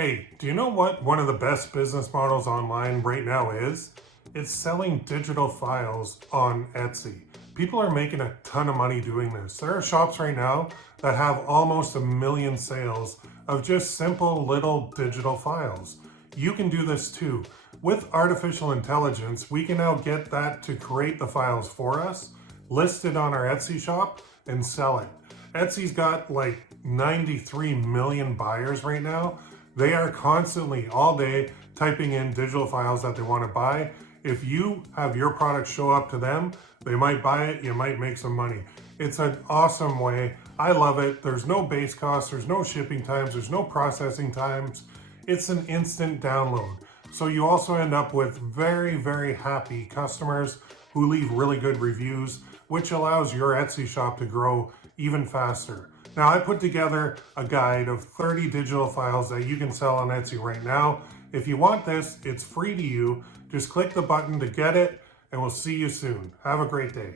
Hey, do you know what one of the best business models online right now is? It's selling digital files on Etsy. People are making a ton of money doing this. There are shops right now that have almost 1 million sales of just simple little digital files. You can do this too. With artificial intelligence, we can now get that to create the files for us, list it on our Etsy shop, and sell it. Etsy's got like 93 million buyers right now. They are constantly, all day, typing in digital files that they want to buy. If you have your product show up to them, they might buy it, you might make some money. It's an awesome way. I love it. There's no base cost, there's no shipping times, there's no processing times. It's an instant download. So you also end up with very, very happy customers who leave really good reviews, which allows your Etsy shop to grow even faster. Now, I put together a guide of 30 digital files that you can sell on Etsy right now. If you want this, it's free to you. Just click the button to get it, and we'll see you soon. Have a great day.